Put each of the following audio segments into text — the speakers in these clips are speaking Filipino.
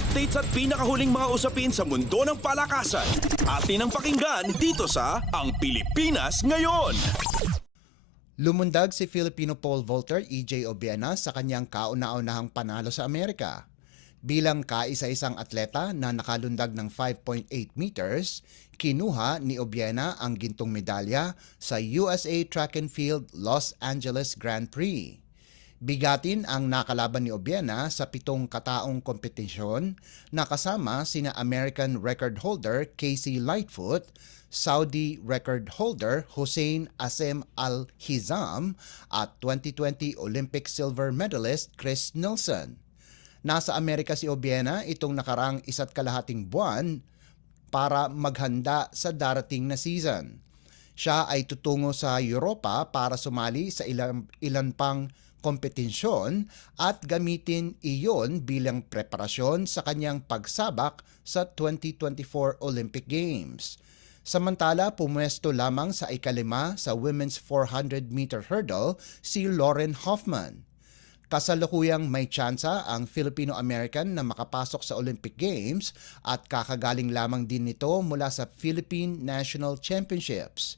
Updates at pinakahuling mga usapin sa mundo ng palakasan. Atin ang pakinggan dito sa Ang Pilipinas Ngayon. Lumundag si Filipino pole vaulter EJ Obiena sa kanyang kauna-unahang panalo sa Amerika. Bilang kaisa-isang atleta na nakalundag ng 5.8 meters, kinuha ni Obiena ang gintong medalya sa USA Track and Field Los Angeles Grand Prix. Bigatin ang nakalaban ni Obiena sa 7 kataong kompetisyon na kasama sina American record holder Casey Lightfoot, Saudi record holder Hussein Assem Al-Hizam at 2020 Olympic silver medalist Chris Nelson. Nasa Amerika si Obiena itong nakaraang 1.5 buwan para maghanda sa darating na season. Siya ay tutungo sa Europa para sumali sa ilan pang kompetisyon at gamitin iyon bilang preparasyon sa kanyang pagsabak sa 2024 Olympic Games. Samantala, pumwesto lamang sa ikalima sa women's 400-meter hurdle si Lauren Hoffman. Kasalukuyang may tsansa ang Filipino-American na makapasok sa Olympic Games at kakagaling lamang din nito mula sa Philippine National Championships.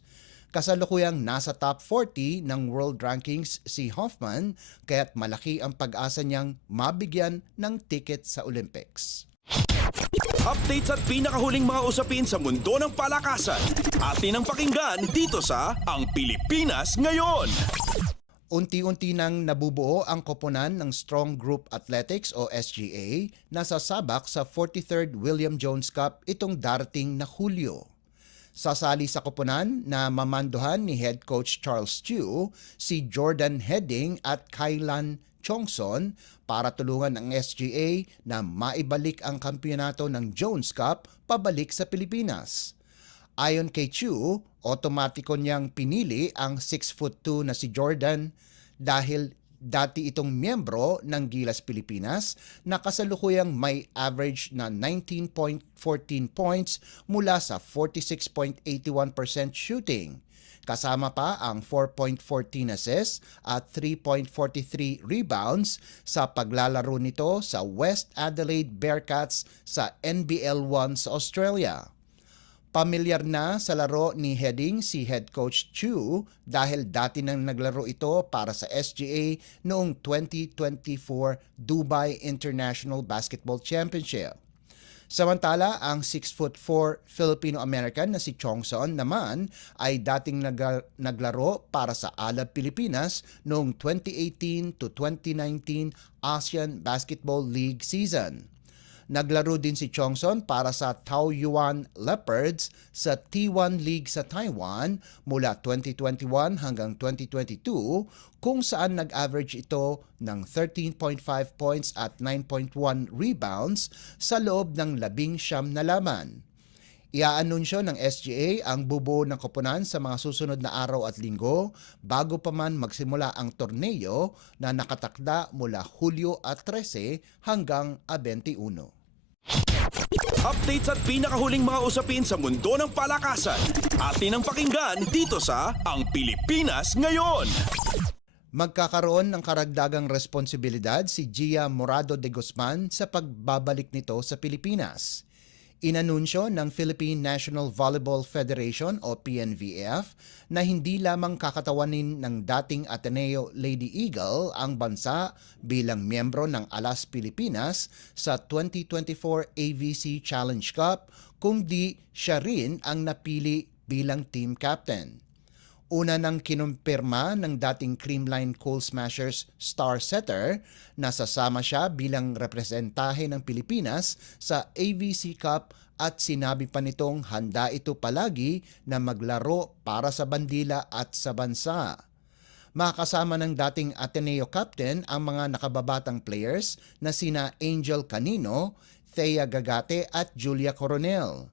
Kasalukuyang nasa top 40 ng world rankings si Hoffman kaya't malaki ang pag-asa niyang mabigyan ng ticket sa Olympics. Updates at pinakahuling mga usapin sa mundo ng palakasan. Atin ang pakinggan dito sa Ang Pilipinas Ngayon. Unti-unti nang nabubuo ang koponan ng Strong Group Athletics o SGA na sasabak sa 43rd William Jones Cup itong darating na Hulyo. Sasali sa koponan na mamanduhan ni Head Coach Charles Chiu si Jordan Heading at Kailan Chongson para tulungan ang SGA na maibalik ang kampeonato ng Jones Cup pabalik sa Pilipinas. Ayon kay Chiu, otomatiko niyang pinili ang 6'2" na si Jordan dahil dati itong miyembro ng Gilas Pilipinas na kasalukuyang may average na 19.14 points mula sa 46.81% shooting. Kasama pa ang 4.14 assists at 3.43 rebounds sa paglalaro nito sa West Adelaide Bearcats sa NBL 1 sa Australia. Pamilyar na sa laro ni Heading si Head Coach Chiu dahil dati nang naglaro ito para sa SGA noong 2024 Dubai International Basketball Championship. Samantala, ang 6'4" Filipino-American na si Chongson naman ay dating naglaro para sa Alab Pilipinas noong 2018 to 2019 ASEAN Basketball League season. Naglaro din si Chongson para sa Taoyuan Leopards sa T1 League sa Taiwan mula 2021 hanggang 2022 kung saan nag-average ito ng 13.5 points at 9.1 rebounds sa loob ng 19 na laban. Iaanunsyo ng SGA ang bubuo ng koponan sa mga susunod na araw at linggo bago pa man magsimula ang torneo na nakatakda mula Hulyo at 13 hanggang 21. Updates at pinakahuling mga usapin sa mundo ng palakasan. Atin ang pakinggan dito sa Ang Pilipinas Ngayon. Magkakaroon ng karagdagang responsibilidad si Gia Morado de Guzman sa pagbabalik nito sa Pilipinas. Inanunsyo ng Philippine National Volleyball Federation o PNVF na hindi lamang kakatawanin ng dating Ateneo Lady Eagle ang bansa bilang miyembro ng Alas Pilipinas sa 2024 AVC Challenge Cup, kundi siya rin ang napili bilang team captain. Una nang kinumpirma ng dating Creamline Coal Smashers star setter na sasama siya bilang representahe ng Pilipinas sa AVC Cup at sinabi pa nitong handa ito palagi na maglaro para sa bandila at sa bansa. Makakasama ng dating Ateneo captain ang mga nakababatang players na sina Angel Canino, Thea Gagate at Julia Coronel.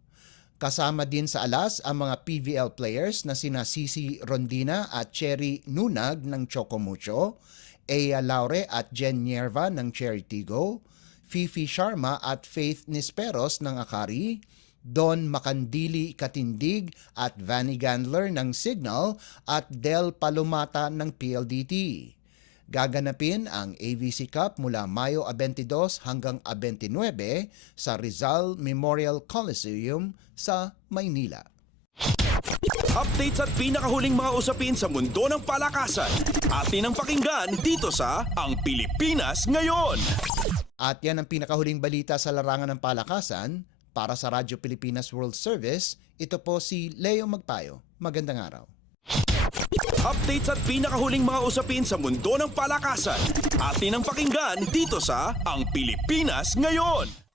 Kasama din sa alas ang mga PVL players na sina Cici Rondina at Cherry Nunag ng Chocomucho, Ea Laure at Jen Nierva ng Cherry Tigo, Fifi Sharma at Faith Nisperos ng Akari, Don Makandili Katindig at Vanny Gandler ng Signal at Del Palomata ng PLDT. Gaganapin ang AVC Cup mula Mayo 22 hanggang 29 sa Rizal Memorial Coliseum sa Maynila. Updates at pinakahuling mga usapin sa mundo ng palakasan. Atin ang pakinggan dito sa Ang Pilipinas Ngayon. At yan ang pinakahuling balita sa larangan ng palakasan. Para sa Radyo Pilipinas World Service, ito po si Leo Magpayo. Magandang araw. Updates at pinakahuling mga usapin sa mundo ng palakasan. Atin ang pakinggan dito sa Ang Pilipinas Ngayon.